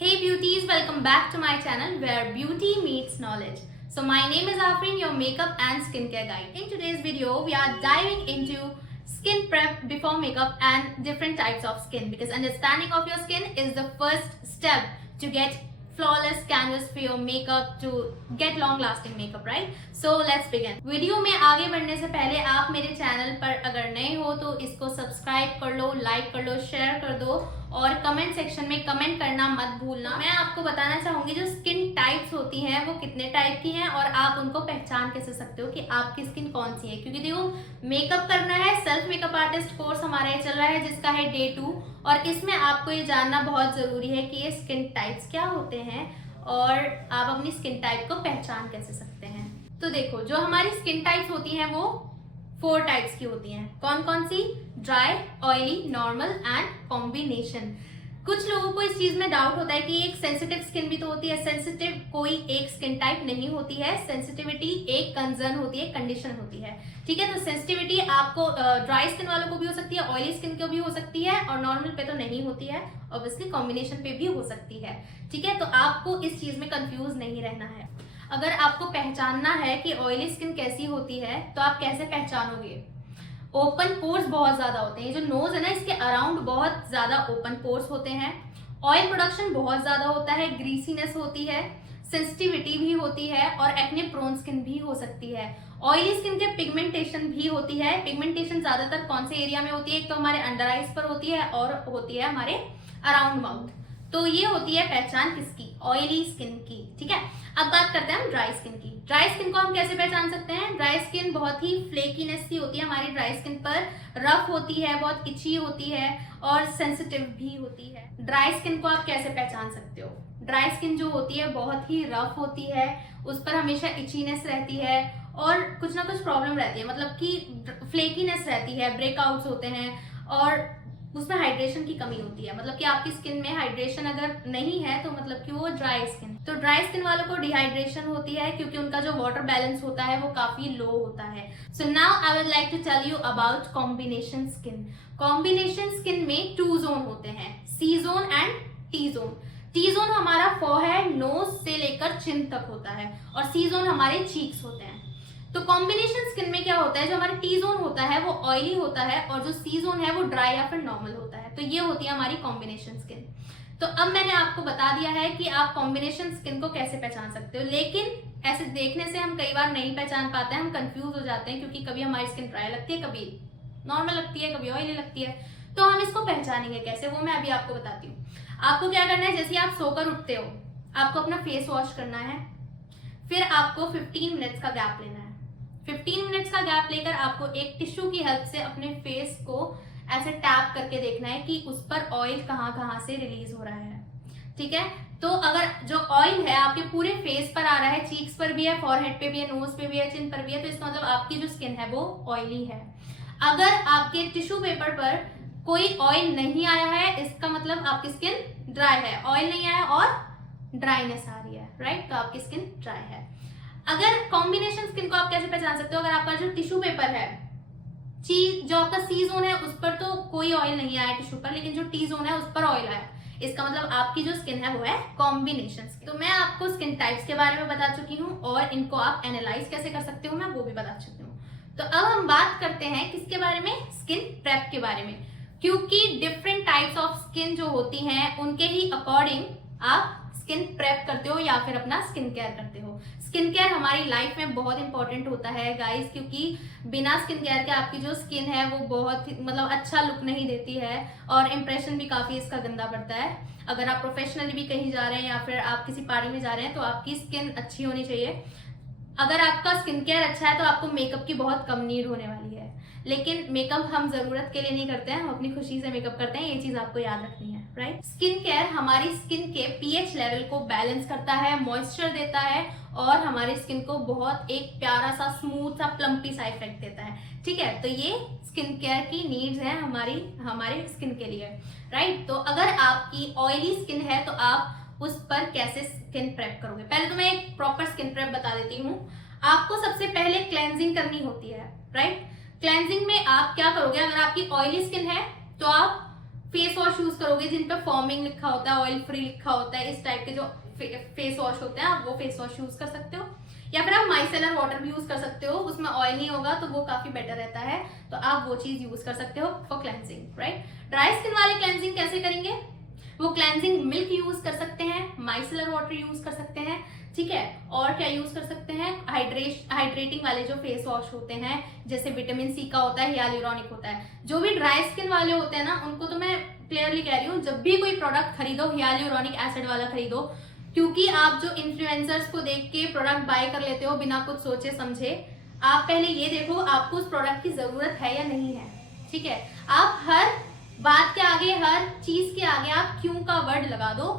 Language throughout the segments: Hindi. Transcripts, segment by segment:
Hey beauties, welcome back to my channel where beauty meets knowledge. So my name is Afrin, your makeup and skincare guide. In today's video, we are diving into skin prep before makeup and different types of skin, because understanding of your skin is the first step to get flawless canvas for your makeup, to get long lasting makeup, right? So let's begin. Video में आगे बढ़ने से पहले आप मेरे चैनल पर अगर नए हो तो इसको सब्सक्राइब कर लो, लाइक कर लो, शेयर कर दो और कमेंट सेक्शन में कमेंट करना मत भूलना। मैं आपको बताना चाहूंगी जो स्किन टाइप्स होती हैं वो कितने टाइप की हैं और आप उनको पहचान कैसे सकते हो कि आपकी स्किन कौन सी है, क्योंकि देखो मेकअप करना है, सेल्फ मेकअप आर्टिस्ट कोर्स हमारा ये चल रहा है जिसका है डे 2 और इसमें आपको ये जानना बहुत जरूरी है कि ये स्किन टाइप्स क्या होते हैं और आप अपनी स्किन टाइप को पहचान कैसे सकते हैं। तो देखो जो हमारी स्किन टाइप्स होती हैं वो 4 टाइप्स की होती हैं। कौन कौन सी? Dry, oily, normal and combination. कुछ लोगों को इस चीज में डाउट होता है कि एक सेंसिटिव स्किन भी तो होती है। सेंसिटिव कोई एक स्किन टाइप नहीं होती है, सेंसिटिविटी एक कंसर्न होती है, कंडीशन होती है। ठीक है, तो सेंसिटिविटी आपको ड्राई स्किन वालों को भी हो सकती है, ऑयली स्किन को भी हो सकती है और नॉर्मल पे तो नहीं होती है, ऑब्वियसली कॉम्बिनेशन पे भी हो सकती है। ठीक है, तो आपको इस चीज में कंफ्यूज नहीं रहना है। अगर आपको पहचानना है कि ऑयली स्किन कैसी होती है तो आप कैसे पहचानोगे? ओपन पोर्स बहुत ज्यादा होते हैं, जो नोज है ना इसके अराउंड बहुत ज्यादा ओपन पोर्स होते हैं, ऑयल प्रोडक्शन बहुत ज्यादा होता है, ग्रीसीनेस होती है, सेंसिटिविटी भी होती है और एक्ने प्रोन स्किन भी हो सकती है। ऑयली स्किन के पिगमेंटेशन भी होती है। पिगमेंटेशन ज्यादातर कौन से एरिया में होती है? एक तो हमारे अंडर आइज पर होती है और होती है हमारे अराउंड माउथ। तो ये होती है पहचान किसकी? ऑयली स्किन की। ठीक है, अब बात करते हैं हम ड्राई स्किन की। ड्राई स्किन को हम कैसे पहचान सकते हैं? ड्राई स्किन बहुत ही फ्लेकीनेस सी होती है हमारी ड्राई स्किन पर, रफ होती है, बहुत इची होती है और सेंसिटिव भी होती है। ड्राई स्किन को आप कैसे पहचान सकते हो? ड्राई स्किन जो होती है बहुत ही रफ होती है, उस पर हमेशा इचीनेस रहती है और कुछ ना कुछ प्रॉब्लम रहती है, मतलब कि फ्लेकीनेस रहती है, ब्रेकआउट्स होते हैं और उसमें हाइड्रेशन की कमी होती है। मतलब कि आपकी स्किन में हाइड्रेशन अगर नहीं है तो मतलब कि वो ड्राई स्किन। तो ड्राई स्किन वालों को डिहाइड्रेशन होती है क्योंकि उनका जो वाटर बैलेंस होता है वो काफी लो होता है। So now I would like to tell you about combination skin. Combination skin में 2 जोन होते हैं, C zone and T zone. T zone हमारा फोरहेड, नोज से लेकर चिन तक होता है और सी जोन हमारे चीक्स होते हैं। तो कॉम्बिनेशन स्किन में क्या होता है? जो हमारा टी जोन होता है वो ऑयली होता है और जो सी जोन है वो ड्राई या फिर नॉर्मल होता है। तो ये होती है हमारी कॉम्बिनेशन स्किन। तो अब मैंने आपको बता दिया है कि आप कॉम्बिनेशन स्किन को कैसे पहचान सकते हो, लेकिन ऐसे देखने से हम कई बार नहीं पहचान पाते हैं, हम कंफ्यूज हो जाते हैं क्योंकि कभी हमारी स्किन ड्राई लगती है, कभी नॉर्मल लगती है, कभी ऑयली लगती है। तो हम इसको पहचानेंगे कैसे, वो मैं अभी आपको बताती हूँ। आपको क्या करना है, जैसे आप सोकर उठते हो आपको अपना फेस वॉश करना है, फिर आपको 15 मिनट्स का गैप लेना है। 15 मिनट्स का गैप लेकर आपको एक टिश्यू की हेल्प से अपने फेस को ऐसे टैप करके देखना है कि उस पर ऑयल कहाँ कहाँ से रिलीज हो रहा है। ठीक है, तो अगर जो ऑयल है आपके पूरे फेस पर आ रहा है, चीक्स पर भी है, फॉरहेड पे भी है, नोज पे भी है, चिन पर भी है, तो इसका मतलब आपकी जो स्किन है वो ऑयली है। अगर आपके टिश्यू पेपर पर कोई ऑयल नहीं आया है इसका मतलब आपकी स्किन ड्राई है, ऑयल नहीं आया और ड्राइनेस आ रही है, राइट, तो आपकी स्किन ड्राई है। अगर कॉम्बिनेशन स्किन को आप कैसे पहचान सकते हो? अगर आपका जो टिश्यू पेपर है, जो आपका सी जोन है उस पर तो कोई ऑयल नहीं आया टिश्यू पर, लेकिन जो टी जोन है उस पर ऑयल आया, इसका मतलब आपकी जो स्किन है वो है कॉम्बिनेशन स्किन। तो मैं आपको स्किन टाइप्स के बारे में बता चुकी हूँ और इनको आप एनालाइज कैसे कर सकते हो मैं वो भी बता चुकी हूँ। तो अब हम बात करते हैं किसके बारे में? स्किन प्रेप के बारे में, क्योंकि डिफरेंट टाइप्स ऑफ स्किन जो होती हैं उनके ही अकॉर्डिंग आप स्किन प्रेप करते हो या फिर अपना स्किन केयर करते हो। स्किन केयर हमारी लाइफ में बहुत इंपॉर्टेंट होता है गाइस, क्योंकि बिना स्किन केयर के आपकी जो स्किन है वो बहुत मतलब अच्छा लुक नहीं देती है और इम्प्रेशन भी काफी इसका गंदा पड़ता है। अगर आप प्रोफेशनली भी कहीं जा रहे हैं या फिर आप किसी पार्टी में जा रहे हैं तो आपकी स्किन अच्छी होनी चाहिए। अगर आपका स्किन केयर अच्छा है तो आपको मेकअप की बहुत कम नीड होने वाली है, लेकिन मेकअप हम जरूरत के लिए नहीं करते हैं, हम अपनी खुशी से मेकअप करते हैं, ये चीज आपको याद रखनी है, राइट। स्किन केयर हमारी स्किन के पीएच लेवल को बैलेंस करता है, मॉइस्चर देता है और हमारी स्किन को बहुत एक प्यारा सा स्मूथ सा प्लम्पी सा इफेक्ट देता है। ठीक है, तो ये स्किन केयर की नीड्स हैं हमारी स्किन के लिए, राइट। तो अगर आपकी ऑयली स्किन है तो आप उस पर कैसे स्किन प्रेप करोगे? पहले तो मैं एक प्रॉपर स्किन प्रेप बता देती हूँ। आपको सबसे पहले क्लेंजिंग करनी होती है, राइट। क्लेंजिंग में आप क्या करोगे? अगर आपकी ऑयली स्किन है तो आप फेस वॉश यूज करोगे जिन पे फॉर्मिंग लिखा होता है, ऑयल फ्री लिखा होता है, इस टाइप के जो फेस वॉश होते हैं आप वो फेस वॉश यूज कर सकते हो। या फिर आप माइसेलर वाटर भी यूज कर सकते हो, उसमें ऑयल नहीं होगा तो वो काफी बेटर रहता है, तो आप वो चीज यूज कर सकते हो for cleansing, right. Dry skin वाले क्लेंजिंग कैसे करेंगे, वो क्लेंजिंग मिल्क यूज कर सकते हैं, माइसेलर वाटर यूज कर सकते हैं, ठीक है। और क्या यूज कर सकते हैं, हाइड्रेटिंग वाले जो फेस वॉश होते हैं, जैसे विटामिन सी का होता है, हियालुरोनिक होता है। जो भी ड्राई स्किन वाले होते हैं ना, उनको तो मैं क्लियरली कह रही हूँ, जब भी कोई प्रोडक्ट खरीदो हियालुरोनिक एसिड वाला खरीदो, क्योंकि आप जो इन्फ्लुएंसर्स को देख के प्रोडक्ट बाय कर लेते हो बिना कुछ सोचे समझे, आप पहले ये देखो आपको उस प्रोडक्ट की जरूरत है या नहीं है, ठीक है। आप हर बात के आगे, हर चीज के आगे आप क्यों का वर्ड लगा दो।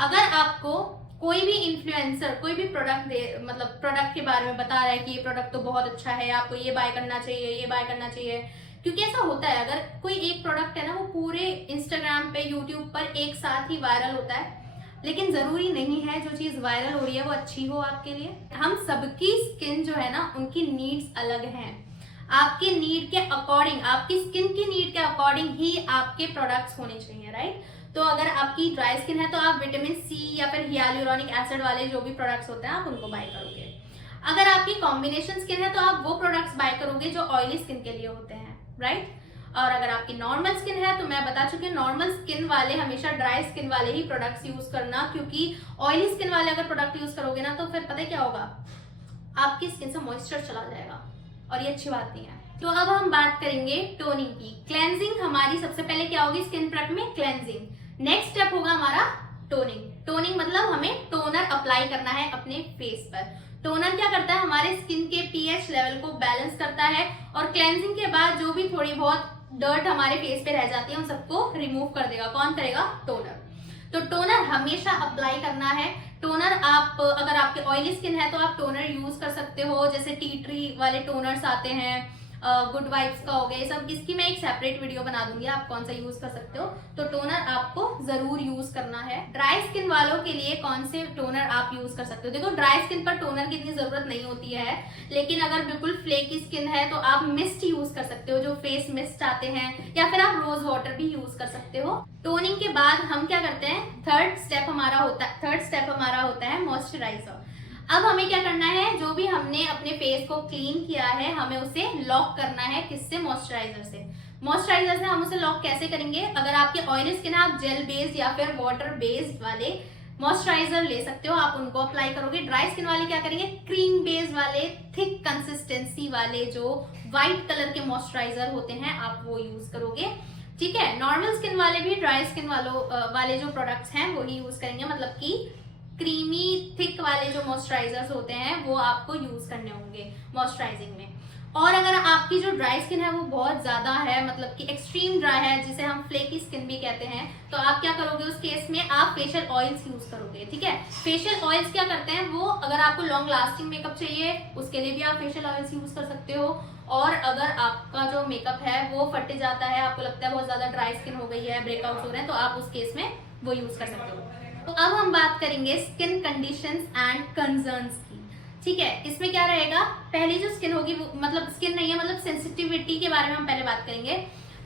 अगर आपको कोई भी इन्फ्लुएंसर कोई भी प्रोडक्ट दे, मतलब प्रोडक्ट के बारे में बता रहा है कि ये प्रोडक्ट तो बहुत अच्छा है, आपको ये बाय करना चाहिए, ये बाय करना चाहिए, क्योंकि ऐसा होता है अगर कोई एक प्रोडक्ट है ना, वो पूरे इंस्टाग्राम पे, यूट्यूब पर एक साथ ही वायरल होता है, लेकिन जरूरी नहीं है जो चीज वायरल हो रही है वो अच्छी हो आपके लिए। हम सबकी स्किन जो है ना, उनकी नीड्स अलग हैं। आपके नीड के अकॉर्डिंग, आपकी स्किन की नीड के अकॉर्डिंग ही आपके प्रोडक्ट्स होने चाहिए, राइट। तो अगर आपकी ड्राई स्किन है तो आप विटामिन सी या फिर हियालुरोनिक एसिड वाले जो भी प्रोडक्ट्स होते हैं आप उनको बाय करोगे। अगर आपकी कॉम्बिनेशन स्किन है तो आप वो प्रोडक्ट्स बाय करोगे जो ऑयली स्किन के लिए होते हैं, राइट। और अगर आपकी नॉर्मल स्किन है तो मैं बता चुकी हूँ, नॉर्मल स्किन वाले हमेशा ड्राई स्किन वाले ही प्रोडक्ट्स यूज करना, क्योंकि ऑयली स्किन वाले अगर प्रोडक्ट यूज करोगे ना तो फिर पता है क्या होगा, आपकी स्किन से मॉइस्चर चला जाएगा और ये अच्छी बात नहीं है। तो अब हम बात करेंगे टोनिंग की। क्लेंजिंग हमारी सबसे पहले क्या होगी स्किन प्रेप में, क्लेंजिंग। नेक्स्ट स्टेप होगा हमारा टोनिंग। टोनिंग मतलब हमें टोनर अप्लाई करना है अपने फेस पर। टोनर क्या करता है, हमारे स्किन के पीएच लेवल को बैलेंस करता है, और क्लेंजिंग के बाद जो भी थोड़ी बहुत डर्ट हमारे फेस पे रह जाती है उन सबको रिमूव कर देगा। कौन करेगा, टोनर। तो टोनर हमेशा अप्लाई करना है। टोनर आप अगर आपके ऑयली स्किन है तो आप टोनर यूज कर सकते हो, जैसे टी ट्री वाले टोनर्स आते हैं, गुड वाइब्स का हो गया, ये सब। इसकी मैं एक सेपरेट वीडियो बना दूंगी आप कौन सा यूज कर सकते हो। तो टोनर आपको जरूर यूज करना है। ड्राई स्किन वालों के लिए कौन से टोनर आप यूज कर सकते हो, देखो ड्राई स्किन पर टोनर की इतनी जरूरत नहीं होती है, लेकिन अगर बिल्कुल फ्लेकी स्किन है तो आप मिस्ट यूज कर सकते हो, जो फेस मिस्ट आते हैं, या फिर आप रोज वाटर भी यूज कर सकते हो। टोनिंग के बाद हम क्या करते हैं, थर्ड स्टेप हमारा होता है मॉइस्चराइजर। अब हमें क्या करना है, जो भी हमने अपने फेस को क्लीन किया है हमें उसे लॉक करना है। किससे, मॉइस्चराइजर से। मॉइस्चराइजर से हम उसे लॉक कैसे करेंगे, अगर आपके ऑयली स्किन है आप जेल बेस्ड या फिर वाटर बेस्ड वाले मॉइस्चराइजर ले सकते हो, आप उनको अप्लाई करोगे। ड्राई स्किन वाले क्या करेंगे, क्रीम बेस्ड वाले, थिक कंसिस्टेंसी वाले जो व्हाइट कलर के मॉइस्चराइजर होते हैं आप वो यूज करोगे, ठीक है। नॉर्मल स्किन वाले भी ड्राई स्किन वाले जो प्रोडक्ट्स हैं वही यूज करेंगे, मतलब कि क्रीमी थिक वाले जो मॉइस्चराइजर्स होते हैं वो आपको यूज करने होंगे मॉइस्चराइजिंग में। और अगर आपकी जो ड्राई स्किन है वो बहुत ज्यादा है, मतलब कि एक्सट्रीम ड्राई है, जिसे हम फ्लेकी स्किन भी कहते हैं, तो आप क्या करोगे उस केस में, आप फेशियल ऑयल्स यूज करोगे, ठीक है। फेशियल ऑयल्स क्या करते हैं वो, अगर आपको लॉन्ग लास्टिंग मेकअप चाहिए उसके लिए भी आप फेशियल ऑयल्स यूज कर सकते हो। और अगर आपका जो मेकअप है वो फट जाता है, आपको लगता है बहुत ज्यादा ड्राई स्किन हो गई है, ब्रेकआउट हो रहे हैं, तो आप उस केस में वो यूज कर सकते हो। तो अब हम बात करेंगे स्किन कंडीशंस एंड कंसर्न्स की, ठीक है। इसमें क्या रहेगा, पहली जो स्किन होगी वो, मतलब स्किन नहीं है, मतलब सेंसिटिविटी के बारे में हम पहले बात करेंगे।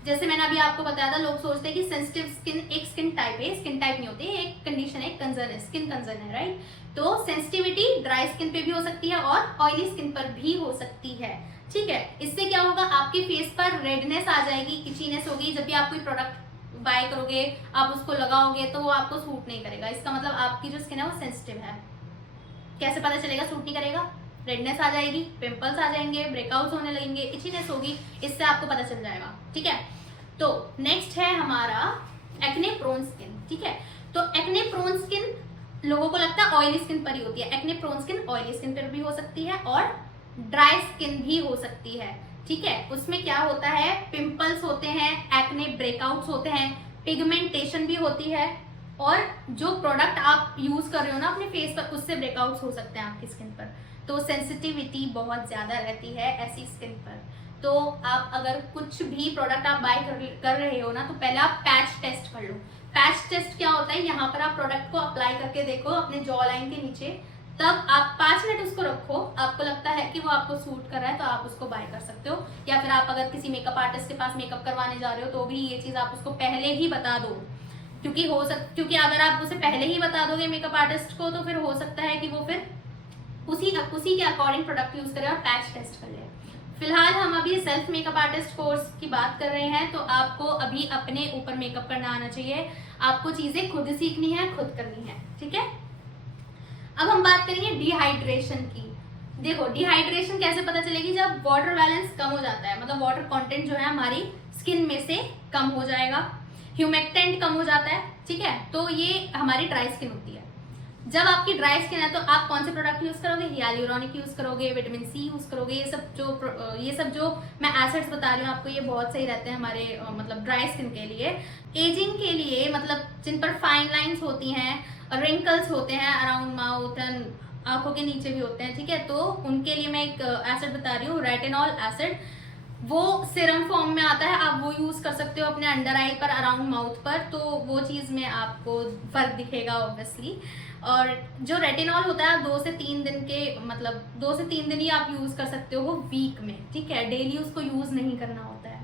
जैसे मैंने अभी आपको बताया था, लोग सोचते हैं कि सेंसिटिव स्किन एक स्किन टाइप है, स्किन टाइप नहीं होती, एक कंडीशन है, कंसर्न है, स्किन कंसर्न है, राइट। तो सेंसिटिविटी ड्राई स्किन पे भी हो सकती है और ऑयली स्किन पर भी हो सकती है, ठीक है। इससे क्या होगा, आपके फेस पर रेडनेस आ जाएगी, किचीनेस होगी। जब भी आप कोई प्रोडक्ट बाय करोगे आप उसको लगाओगे तो वो आपको सूट नहीं करेगा, इसका मतलब आपकी जो स्किन है वो सेंसिटिव है। कैसे पता चलेगा सूट नहीं करेगा, रेडनेस आ जाएगी, पिंपल्स आ जाएंगे, ब्रेकआउट्स होने लगेंगे, इचीनेस होगी, इससे आपको पता चल जाएगा, ठीक है। तो नेक्स्ट है हमारा एक्ने प्रोन स्किन, ठीक है। तो एक्ने प्रोन स्किन लोगों को लगता है ऑयली स्किन पर ही होती है, acne prone skin oily skin पर भी हो सकती है और ड्राई स्किन भी हो सकती है, ठीक है। उसमें क्या होता है, पिंपल्स होते हैं, एक्ने ब्रेकआउट्स होते हैं, पिगमेंटेशन भी होती है, और जो प्रोडक्ट आप यूज कर रहे हो ना अपने फेस पर उससे ब्रेकआउट्स हो सकते हैं आपकी स्किन पर। तो सेंसिटिविटी बहुत ज्यादा रहती है ऐसी स्किन पर। तो आप अगर कुछ भी प्रोडक्ट आप बाय कर रहे हो ना, तो पहले आप पैच टेस्ट कर लो। पैच टेस्ट क्या होता है, यहाँ पर आप प्रोडक्ट को अप्लाई करके देखो अपने जॉ लाइन के नीचे, तब आप 5 मिनट उसको रखो, आपको लगता है कि वो आपको सूट कर रहा है तो आप उसको बाय कर सकते हो। या फिर आप अगर किसी मेकअप आर्टिस्ट के पास मेकअप करवाने जा रहे हो तो भी ये चीज़ आप उसको पहले ही बता दो, क्योंकि अगर आप उसे पहले ही बता दोगे मेकअप आर्टिस्ट को तो फिर हो सकता है कि वो फिर उसी के अकॉर्डिंग प्रोडक्ट यूज करे और पैच टेस्ट कर ले। फिलहाल हम अभी सेल्फ मेकअप आर्टिस्ट कोर्स की बात कर रहे हैं, तो आपको अभी अपने ऊपर मेकअप करना आना चाहिए, आपको चीजें खुद सीखनी है, खुद करनी है, ठीक है। अब हम बात करेंगे डिहाइड्रेशन की। देखो डिहाइड्रेशन कैसे पता चलेगी, जब वाटर बैलेंस कम हो जाता है, मतलब वाटर कंटेंट जो है हमारी स्किन में से कम हो जाएगा, ह्यूमेक्टेंट कम हो जाता है, ठीक है। तो ये हमारी ड्राई स्किन होती है। जब आपकी ड्राई स्किन है तो आप कौन से प्रोडक्ट यूज करोगे, हियालुरोनिक यूज करोगे, विटामिन सी यूज करोगे। ये सब जो मैं एसिड्स बता रही हूँ आपको, ये बहुत सही रहते हैं हमारे मतलब ड्राई स्किन के लिए। एजिंग के लिए, मतलब जिन पर फाइन लाइंस होती हैं, रिंकल्स होते हैं अराउंड माउथ एंड आंखों के नीचे भी होते हैं, ठीक है, तो उनके लिए मैं एक एसिड बता रही हूँ, रेटिनॉल एसिड। वो सिरम फॉर्म में आता है, आप वो यूज कर सकते हो अपने अंडर आई पर, अराउंड माउथ पर, तो वो चीज में आपको फर्क दिखेगा ऑब्वियसली। और जो रेटिनॉल होता है 2 से 3 दिन के, मतलब 2 से 3 दिन ही आप यूज कर सकते हो वीक में, ठीक है, डेली उसको यूज नहीं करना होता है।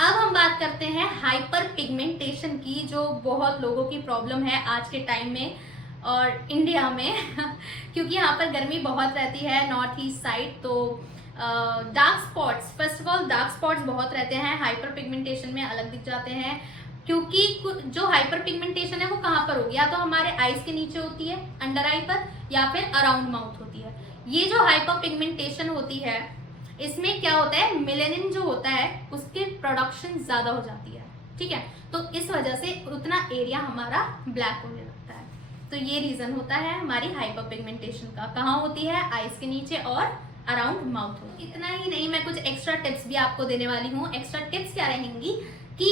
अब हम बात करते हैं हाइपर पिगमेंटेशन की, जो बहुत लोगों की प्रॉब्लम है आज के टाइम में और इंडिया में क्योंकि यहाँ पर गर्मी बहुत रहती है नॉर्थ ईस्ट साइड, तो dark spots, first of all dark spots बहुत रहते हैं, हाइपर पिगमेंटेशन में अलग दिख जाते हैं। क्योंकि जो हाइपर पिगमेंटेशन है वो कहाँ पर होगी, या तो हमारे आईज के नीचे होती है अंडर आई पर, या फिर अराउंड माउथ होती है। ये जो हाइपर पिगमेंटेशन होती है, इसमें क्या होता है, मेलेनिन जो होता है उसकी प्रोडक्शन ज्यादा हो जाती है, ठीक है, तो इस वजह से उतना एरिया हमारा ब्लैक होने लगता है। तो ये रीजन होता है हमारी हाइपर पिगमेंटेशन का। कहाँ होती है, आईज के नीचे और अराउंड माउथ हो। इतना ही नहीं, मैं कुछ एक्स्ट्रा टिप्स भी आपको देने वाली हूँ। एक्स्ट्रा टिप्स क्या रहेंगी कि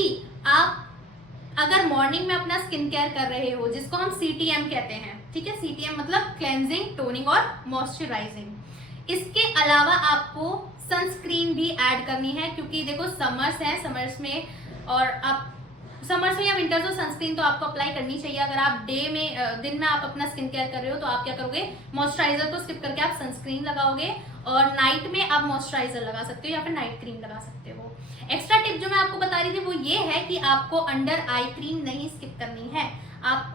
आप अगर मॉर्निंग में अपना स्किन केयर कर रहे हो, जिसको हम CTM कहते हैं, ठीक है, CTM मतलब क्लेंजिंग, टोनिंग और मॉइस्चराइजिंग। इसके अलावा आपको सनस्क्रीन भी ऐड करनी है, क्योंकि देखो समर्स है, समर्स में और आप समर्स में या विंटर्स में सनस्क्रीन तो आपको अप्लाई करनी चाहिए। अगर आप दिन में आप अपना स्किन केयर कर रहे हो तो आप क्या करोगे, मॉइस्चराइजर को स्किप करके आप सनस्क्रीन लगाओगे और नाइट में आप मॉइस्चराइजर लगा सकते हो या फिर नाइट क्रीम लगा सकते हो। एक्स्ट्रा टिप जो मैं आपको बता रही थी वो ये है कि आपको अंडर आई क्रीम नहीं स्किप करनी है। आप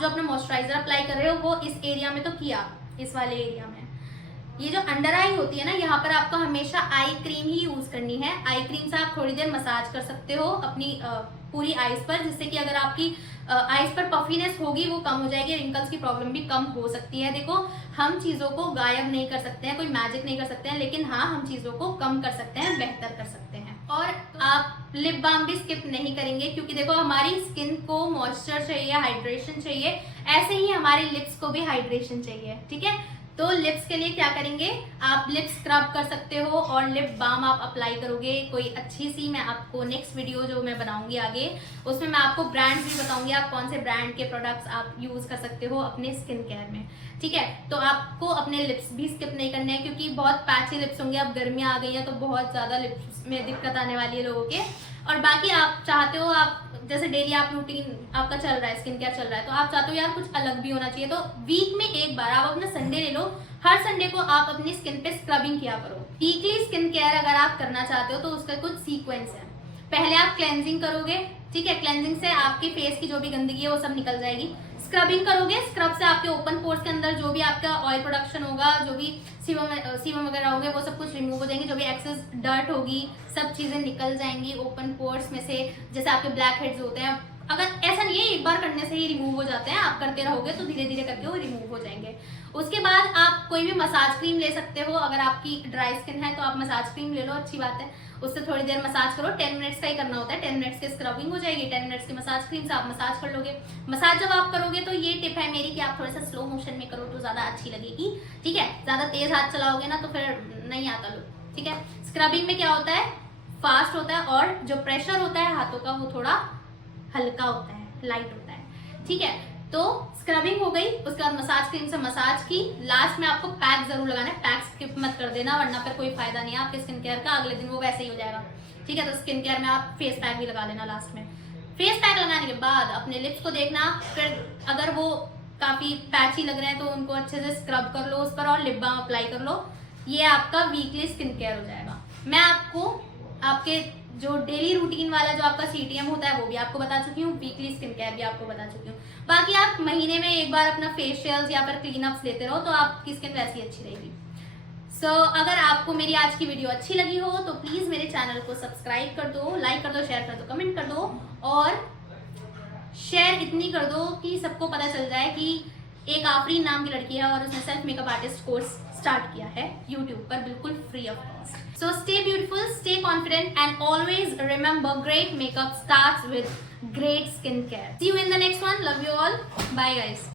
जो अपना मॉइस्चराइजर अप्लाई कर रहे हो वो इस एरिया में तो किया, इस वाले एरिया में, ये जो अंडर आई होती है ना, यहाँ पर आपको हमेशा आई क्रीम ही यूज करनी है। आई क्रीम से आप थोड़ी देर मसाज कर सकते हो अपनी पूरी आईज पर, जिससे कि अगर आपकी आईज पर पफीनेस होगी वो कम हो जाएगी, रिंकल्स की प्रॉब्लम भी कम हो सकती है। देखो हम चीजों को गायब नहीं कर सकते हैं, कोई मैजिक नहीं कर सकते हैं, लेकिन हाँ हम चीजों को कम कर सकते हैं, बेहतर कर सकते हैं। और आप लिप बाम भी स्किप नहीं करेंगे, क्योंकि देखो हमारी स्किन को मॉइस्चर चाहिए, हाइड्रेशन चाहिए, ऐसे ही हमारे लिप्स को भी हाइड्रेशन चाहिए, ठीक है। तो लिप्स के लिए क्या करेंगे, आप लिप स्क्रब कर सकते हो और लिप बाम आप अप्लाई करोगे कोई अच्छी सी। मैं आपको नेक्स्ट वीडियो जो मैं बनाऊंगी आगे, उसमें मैं आपको ब्रांड्स भी बताऊंगी, आप कौन से ब्रांड के प्रोडक्ट्स आप यूज कर सकते हो अपने स्किन केयर में, ठीक है। तो आपको अपने लिप्स भी स्किप नहीं करने हैं, क्योंकि बहुत पैची लिप्स होंगे, अब गर्मियाँ आ गई हैं तो बहुत ज़्यादा लिप्स में दिक्कत आने वाली है लोगों के। और बाकी आप चाहते हो, आप जैसे डेली आप रूटीन आपका चल रहा है, स्किन केयर चल रहा है, तो आप चाहते हो यार कुछ अलग भी होना चाहिए, तो वीक में एक बार आप अपना संडे ले लो, हर संडे को आप अपनी स्किन पे स्क्रबिंग किया करो। वीकली स्किन केयर अगर आप करना चाहते हो तो उसका कुछ सीक्वेंस है। पहले आप क्लेंजिंग करोगे, ठीक है, क्लेंजिंग से आपके फेस की जो भी गंदगी है वो सब निकल जाएगी। स्क्रबिंग करोगे, स्क्रब से आपके ओपन पोर्स के अंदर जो भी आपका ऑयल प्रोडक्शन होगा, जो भी सीबम वगैरह होंगे, वो सब कुछ रिमूव हो जाएंगे, जो भी एक्सेस डर्ट होगी सब चीजें निकल जाएंगी ओपन पोर्स में से। जैसे आपके ब्लैक हेड्स होते हैं, अगर ऐसा नहीं है एक बार करने से ही रिमूव हो जाते हैं, आप करते रहोगे तो धीरे धीरे करके वो रिमूव हो जाएंगे। उसके बाद आप कोई भी मसाज क्रीम ले सकते हो, अगर आपकी ड्राई स्किन है तो आप मसाज क्रीम ले लो, अच्छी बात है, उससे थोड़ी देर मसाज करो, 10 मिनट्स का ही करना होता है, 10 मिनट्स की स्क्रबिंग हो जाएगी, 10 मिनट्स की मसाज क्रीम से आप मसाज कर लोगे। मसाज जब आप करोगे तो ये टिप है मेरी कि आप थोड़ा सा स्लो मोशन में करो तो ज्यादा अच्छी लगेगी, ठीक है, ज्यादा तेज हाथ चलाओगे ना तो फिर नहीं आता लुक, ठीक है। स्क्रबिंग में क्या होता है, फास्ट होता है और जो प्रेशर होता है हाथों का वो थोड़ा हल्का होता है, लाइट होता है, ठीक है। तो स्क्रबिंग हो गई, उसके बाद मसाज क्रीम से मसाज की, लास्ट में आपको पैक जरूर लगाना है, पैक स्किप मत कर देना वरना फिर कोई फायदा नहीं है आपके स्किन केयर का, अगले दिन वो वैसे ही हो जाएगा, ठीक है। तो स्किन केयर में आप फेस पैक भी लगा लेना लास्ट में। फेस पैक लगाने के बाद अपने लिप्स को देखना, फिर अगर वो काफ़ी पैची लग रहे हैं तो उनको अच्छे से स्क्रब कर लो उस पर और लिप बाम अप्लाई कर लो। ये आपका वीकली स्किन केयर हो जाएगा। मैं आपको आपके जो डेली रूटीन वाला जो आपका CTM होता है वो भी आपको बता चुकी हूँ, वीकली स्किन केयर भी आपको बता चुकी हूँ। बाकी आप महीने में एक बार अपना फेशियल्स या फिर क्लीन अप्स लेते रहो तो आपकी स्किन वैसी अच्छी रहेगी। अगर आपको मेरी आज की वीडियो अच्छी लगी हो तो प्लीज़ मेरे चैनल को सब्सक्राइब कर दो, लाइक कर दो, शेयर कर दो, कमेंट कर दो और शेयर इतनी कर दो कि सबको पता चल जाए कि एक आफरीन नाम की लड़की है और उसने self makeup artist course start किया है यूट्यूब पर बिल्कुल free of cost. So stay beautiful, stay confident and always remember great makeup starts with great skincare. See you in the next one. Love you all. Bye guys.